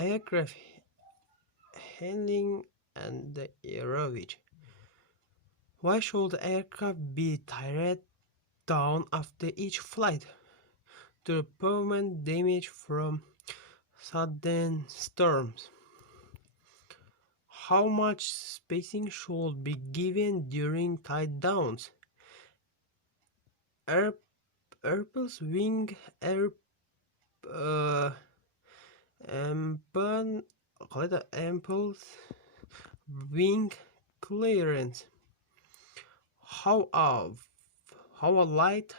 aircraft handling and the aerobic. Why should aircraft be tired down after each flight to prevent damage from sudden storms? How much spacing should be given during tie downs? Air, Airbus wing air uh, ample, ample wing clearance. How a how a light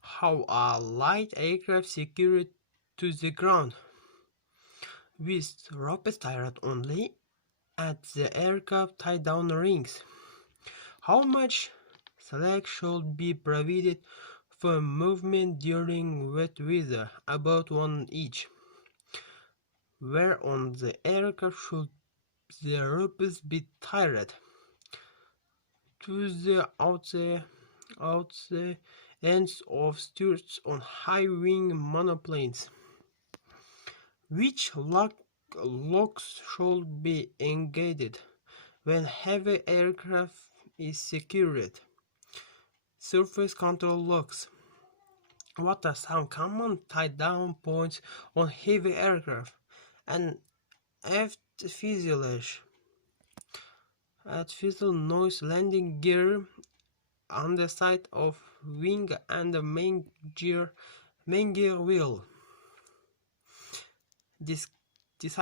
how a light aircraft secured to the ground with ropes tied only at the aircraft tie down rings. How much slack should be provided for movement during wet weather? About one each. Where on the aircraft should the ropes be tied? To the outside ends of struts on high-wing monoplanes. Which locks should be engaged when heavy aircraft is secured? Surface control locks. What are some common tie-down points on heavy aircraft? And aft fuselage. At fuselage noise landing gear on the side of wing and the main gear wheel. This, this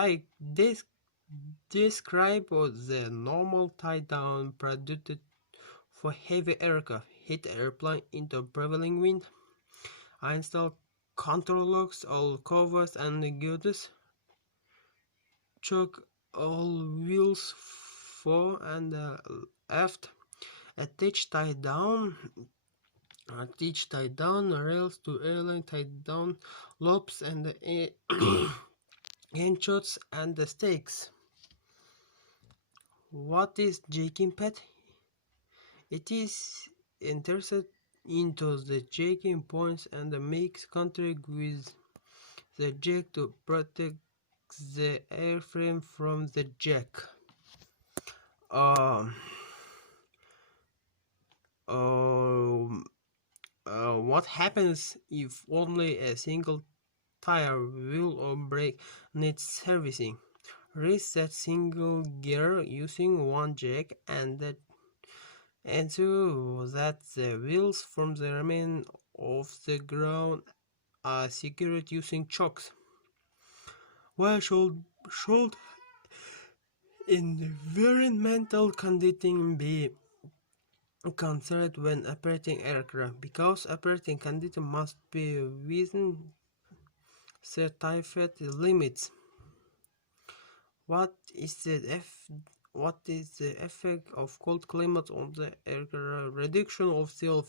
describe the normal tie-down produced for heavy aircraft. Hit airplane into prevailing wind. Install control locks, all covers and girds. Choke all wheels fore and aft. Attach tie down rails to airline tie down loops and gunshots and the stakes. What is jacking pad? It is inserted into the jacking points and makes contact with the jack to protect the airframe from the jack. Um, what happens if only a single tire, wheel or brake needs servicing? Reset single gear using one jack and ensure that the wheels from the remain of the ground are secured using chocks. Why should environmental conditions be considered when operating aircraft? Because operating conditions must be within certified limits. What is the effect of cold climate on the aircraft? Reduction of fuel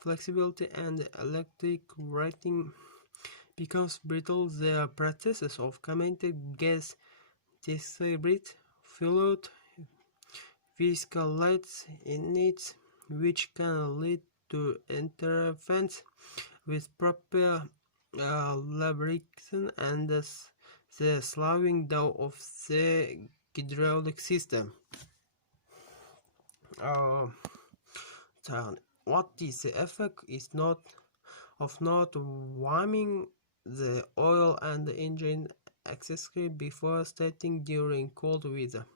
flexibility and electric rating becomes brittle. The processes of committed gas distribute fluid viscolites in it, which can lead to interference with proper lubrication and the slowing down of the hydraulic system. What is the effect is not warming the oil and the engine accessory before starting during cold weather.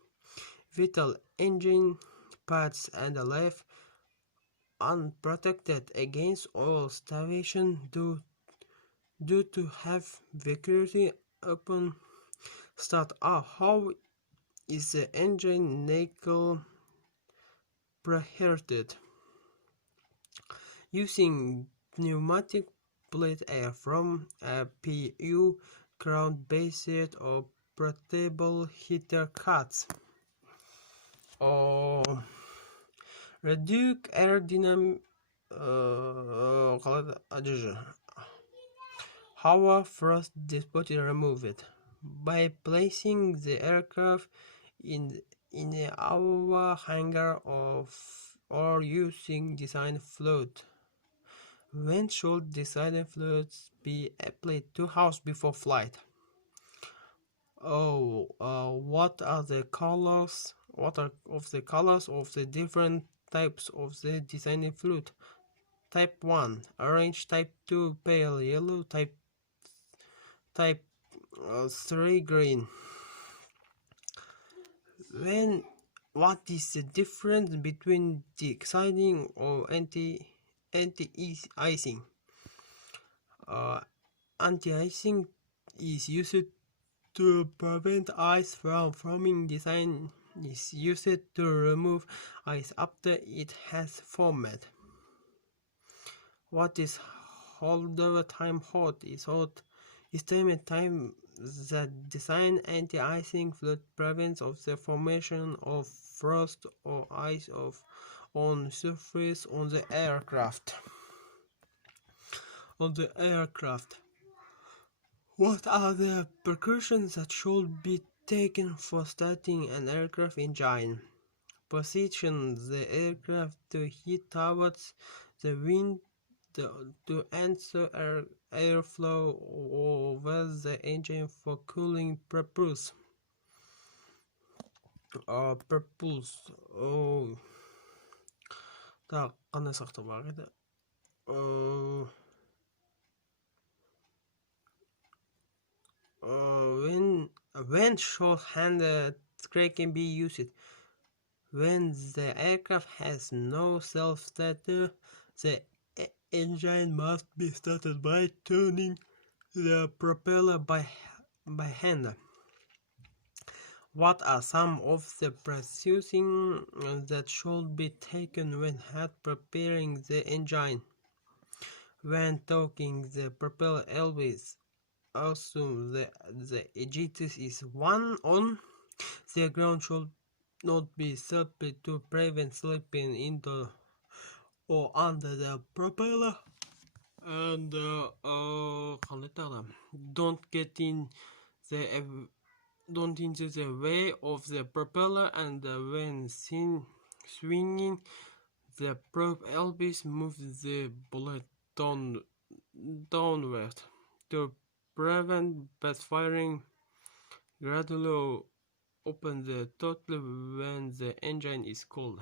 Vital engine parts and left unprotected against oil starvation due to have vacuity upon start up. How is the engine nickel preheated? Using pneumatic plate air from a PU ground based or portable heater cuts. Or reduce aerodynamic how frost despot removed by placing the aircraft in our hangar or using design float When should deciding fluids be applied to house before flight? What are the colors? What are of the colors of the different types of the designing fluid? Type 1 orange, type 2 pale yellow, type 3 green. When what is the difference between de-icing or anti-icing? Anti-icing is used to prevent ice from forming. Design is used to remove ice after it has formed. What is holdover time hot? Is hot estimate time that design anti-icing fluid prevents of the formation of frost or ice on surface on the aircraft. What are the precautions that should be taken for starting an aircraft engine? Position the aircraft to head towards the wind to ensure airflow over the engine for cooling purposes. Так, қандай сұрақтар бар еді? When short-handed cracking be used? When the aircraft has no self-starter, the engine must be started by turning the propeller by hand. What are some of the precautions that should be taken when preparing the engine? When torquing the propeller always assume the ejector is one on. The ground should not be supported to prevent slipping into or under the propeller. And don't get in into the way of the propeller, and when swinging the prop always move the bullet downward to prevent backfiring. Gradually open the throttle when the engine is cold.